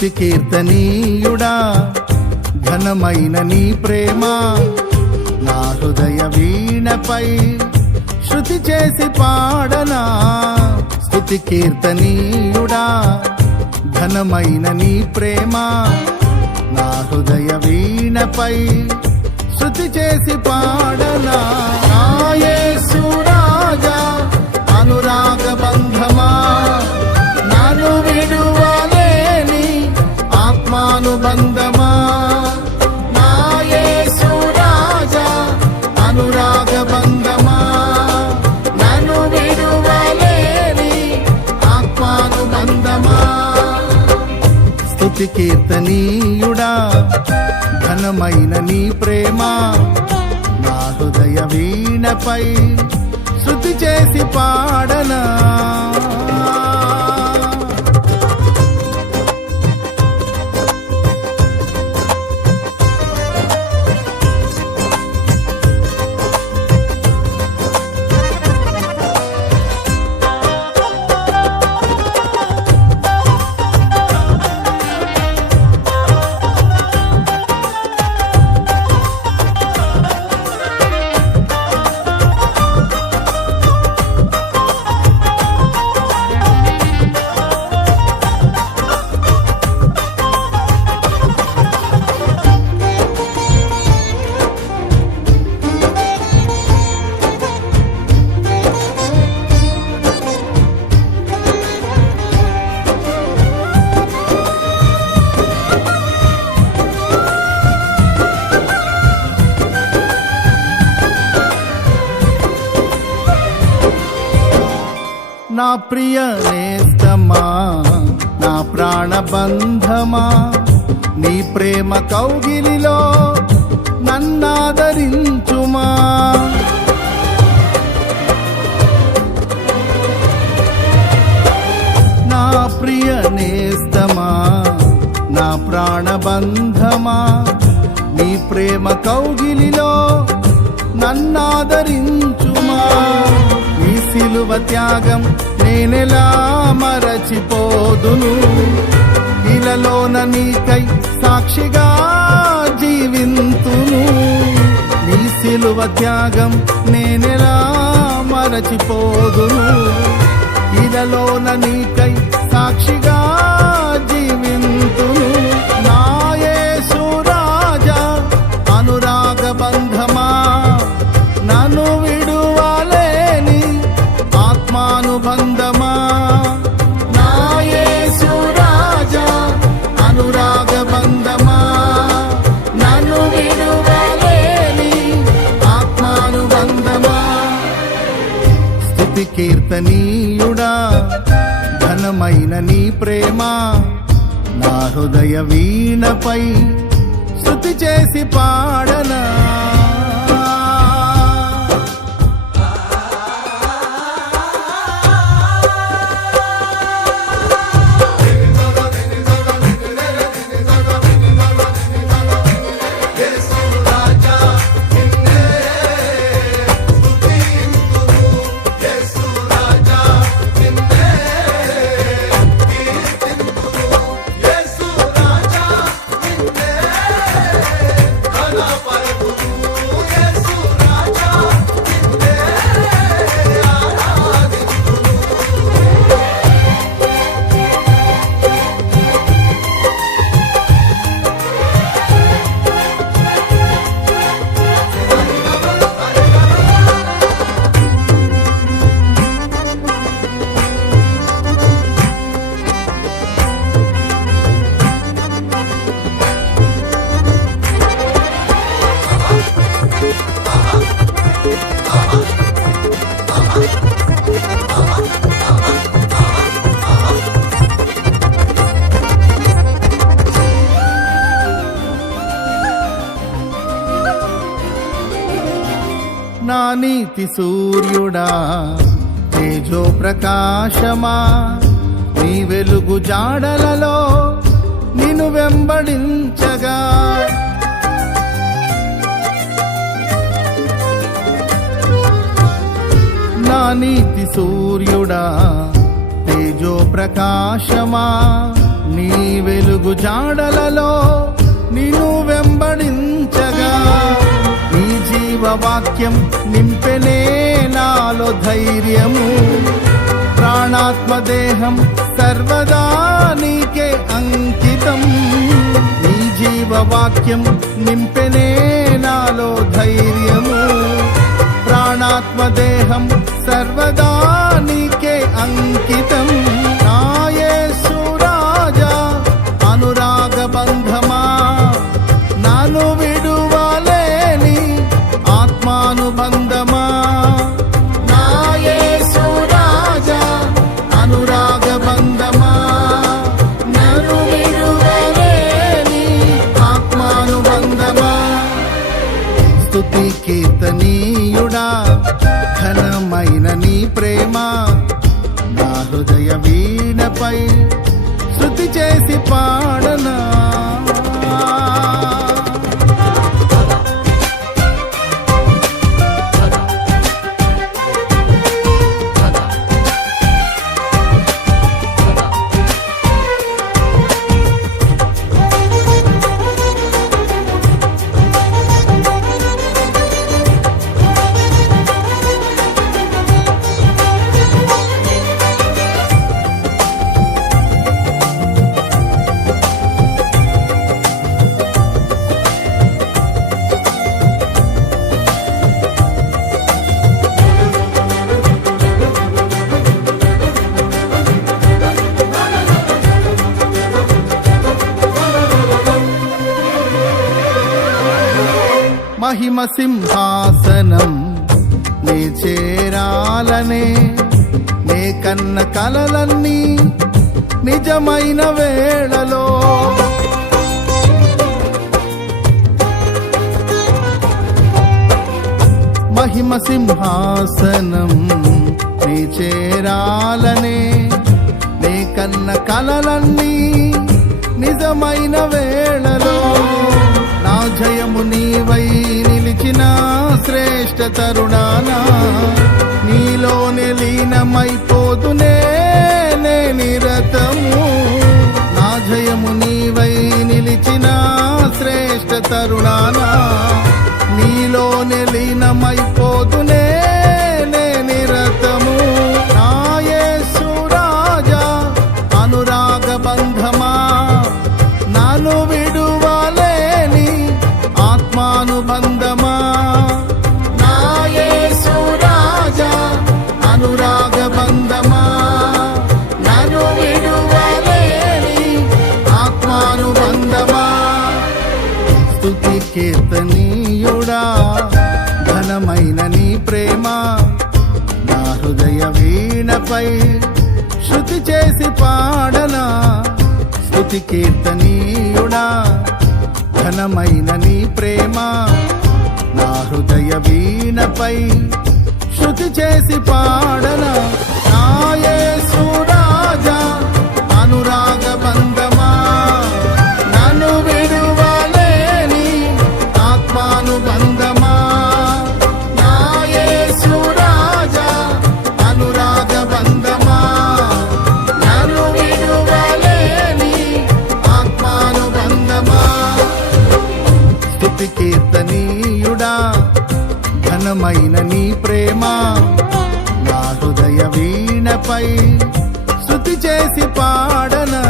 స్తుతి కీర్తనీయుడా ఘనమైన నీ ప్రేమ నా హృదయ వీణపై శృతి చేసి పాడనా. స్తుతి కీర్తనీయుడా ఘనమైన నీ ప్రేమ నా హృదయ వీణపై శృతి చేసి పాడనా. నా యేసు రాజా అనురాగ బంధమా నన్ను విడువలేని ఆత్మానుబంధమా. నా యేసు రాజా అనురాగ బంధమా నన్ను విడువలేని ఆత్మానుబంధమా. స్తుతి కీర్తనీయుడా ఘనమైన నీ ప్రేమ నా హృదయ వీణపై శృతి చేసి పాడనా. నా ప్రియ నేస్తమా నా ప్రాణబంధమా నీ ప్రేమ కౌగిలిలో నన్నాదరించుమా. నా ప్రియ నేస్తమా నా ప్రాణబంధమా నీ ప్రేమ కౌగిలిలో నన్నాదరించుమా. నీ సిలువ త్యాగం నేనెలా మరచిపోదును, ఇలలోన నీకై సాక్షిగా జీవింతును. నీ సిలువ త్యాగం నేనెలా మరచిపోదును, ఇలలోన నీకై సాక్షిగా జీవింతును. నా యేసు రాజా అనురాగ బంధమా నన్ను విడువలేని ఆత్మానుబంధమా. నా యేసు రాజా అనురాగ బంధమా నన్ను విడువలేని ఆత్మానుబంధమా. స్తుతి కీర్తనీయుడా ఘనమైన నీ ప్రేమ నా హృదయ వీణపై స్తుతి చేసి పాడనా. నా నీతి సూర్యుడా తేజో ప్రకాశమా నీ వెలుగు జాడలలో నిన్ను వెంబడించగా. నా నీతి సూర్యుడా తేజో ప్రకాశమా నీ వెలుగు జాడలలో నిన్ను వెంబడించగా నీ జీవవాక్యం నింపెనే నాలో ధైర్యము. ప్రాణాత్మ దేహం సర్వదా నీకే అంకితం. నీ జీవవాక్యం నింపెనే నాలో ధైర్యము. ప్రాణాత్మ దేహం సర్వదా నీకే అంకితం. నా యేసు రాజా అనురాగ బంధమా, నాను విడువలేని ఆత్మానుబంధమా. నా యేసు రాజా అనురాగ బంధమా, నాను విడువలేని ఆత్మానుబంధమా. స్తుతి కీర్తనీయుడా ఘనమైన నీ ప్రేమ నా హృదయ వీణపై శృతి చేసి పాడనా. మహిమ సింహాసనం నే చేరాలనే నే కన్న కలలన్నీ నిజమైన వేళలో మహిమ సింహాసనం నే చేరాలనే నే కన్న కలలన్నీ నిజమైన వేళలో నా జయము నీవై నిలిచిన శ్రేష్ఠ తరుణానా నీలోనే లీనమైపోదునే నే నిరతము. నా జయము నీవై నిలిచిన శ్రేష్ఠ తరుణానా నీలోనే లీనమైపోదునే నే నిరతము. నా యేసు రాజా అనురాగ బంధమా, నాను విడువలేని ఆత్మానుబంధమా. నా యేసు రాజా అనురాగ బంధమా, నాను విడువలేని ఆత్మానుబంధమా. స్తుతి కీర్తనీయుడా ఘనమైన నీ ప్రేమ నా హృదయ వీణపై శృతి చేసి పాడనా. స్తుతి కీర్తనీయుడా ఘనమైన నీ ప్రేమ నా హృదయ వీణపై శృతి చేసి పాడనా. నా యేసు రాజా అనురాగ బంధమా, నన్ను విడువలేని ఆత్మానుబంధమా. నా యేసు రాజా అనురాగ బంధమా, నన్ను విడువలేని ఆత్మానుబంధమా. స్తుతి కీర్తనీయుడా ఘనమైన నీ ప్రేమ నా హృదయ వీణపై శృతి చేసి పాడనా.